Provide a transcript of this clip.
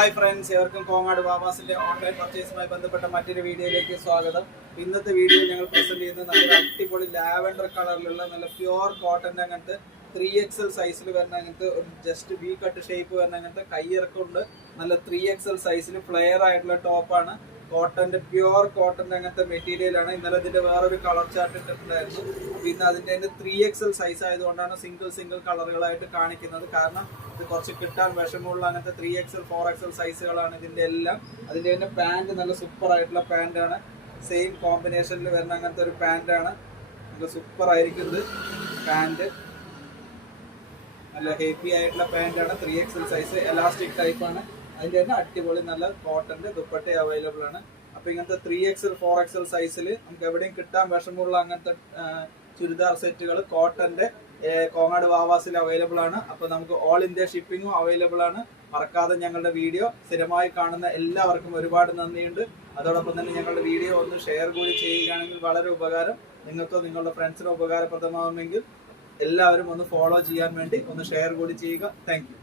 Hi friends, എവർക്കും Kongad വാവാസിന്റെ online പർച്ചേസുമായി ബന്ധപ്പെട്ട മറ്റൊരു വീഡിയോയിലേക്ക് സ്വാഗതം. ഇന്നത്തെ വീഡിയോ ഞങ്ങൾ പ്രസന്റ് ചെയ്യുന്നത് നല്ല അടിപൊളി ലാവൻഡർ കളറിലുള്ള നല്ല പ്യുവർ കോട്ടന്റെ അങ്ങനത്തെ 3XL സൈസിൽ വരുന്ന അങ്ങനത്തെ ഒരു ജസ്റ്റ് വി കട്ട് ഷേപ്പ് വരുന്ന അങ്ങനത്തെ കൈയിറക്കമുണ്ട്. നല്ല 3XL സൈസിൽ ഫ്ലെയർ ആയിട്ടുള്ള ടോപ്പാണ്. കോട്ടന്റെ പ്യുവർ കോട്ടന്റെ അങ്ങനത്തെ മെറ്റീരിയൽ ആണ്. ഇന്നലെ ഇതിന്റെ വേറൊരു കളർ ചാർട്ട് ഇട്ടിട്ടുണ്ടായിരുന്നു. പിന്നെ അതിന്റെ 3XL സൈസ് ആയതുകൊണ്ടാണ് സിംഗിൾ കളറുകളായിട്ട് കാണിക്കുന്നത്. കാരണം ഇത് കുറച്ച് കിട്ടാൻ വിഷമമുള്ള അങ്ങനത്തെ 3XL 4XL സൈസുകളാണ് ഇതിന്റെ എല്ലാം. അതിന്റെ തന്നെ പാന്റ് നല്ല സൂപ്പർ ആയിട്ടുള്ള പാന്റ് ആണ്. സെയിം കോമ്പിനേഷനിൽ വരുന്ന അങ്ങനത്തെ ഒരു പാന്റ് ആണ്. നല്ല സൂപ്പർ ആയിരിക്കുന്നത് പാന്റ്. നല്ല ഹെവി ആയിട്ടുള്ള പാന്റ് ആണ്. 3XL സൈസ് എലാസ്റ്റിക് ടൈപ്പ് ആണ്. അതിന്റെ തന്നെ അടിപൊളി നല്ല കോട്ടന്റെ ദുപ്പട്ട അവൈലബിൾ ആണ്. അപ്പൊ ഇങ്ങനത്തെ 3XL 4XL സൈസിൽ നമുക്ക് എവിടെയും കിട്ടാൻ വിഷമമുള്ള അങ്ങനത്തെ ചുരിദാർ സെറ്റുകൾ കോട്ടന്റെ കോങ്ങാട് വാവാസിൽ അവൈലബിൾ ആണ്. അപ്പൊ നമുക്ക് ഓൾ ഇന്ത്യ ഷിപ്പിംഗും അവൈലബിൾ ആണ്. മറക്കാതെ ഞങ്ങളുടെ വീഡിയോ സ്ഥിരമായി കാണുന്ന എല്ലാവർക്കും ഒരുപാട് നന്ദിയുണ്ട്. അതോടൊപ്പം തന്നെ ഞങ്ങളുടെ വീഡിയോ ഒന്ന് ഷെയർ കൂടി ചെയ്യുകയാണെങ്കിൽ വളരെ ഉപകാരം. നിങ്ങൾക്കോ നിങ്ങളുടെ ഫ്രണ്ട്സിനോ ഉപകാരപ്രദമാകുമെങ്കിൽ എല്ലാവരും ഒന്ന് ഫോളോ ചെയ്യാൻ വേണ്ടി ഒന്ന് ഷെയർ കൂടി ചെയ്യുക. Thank you.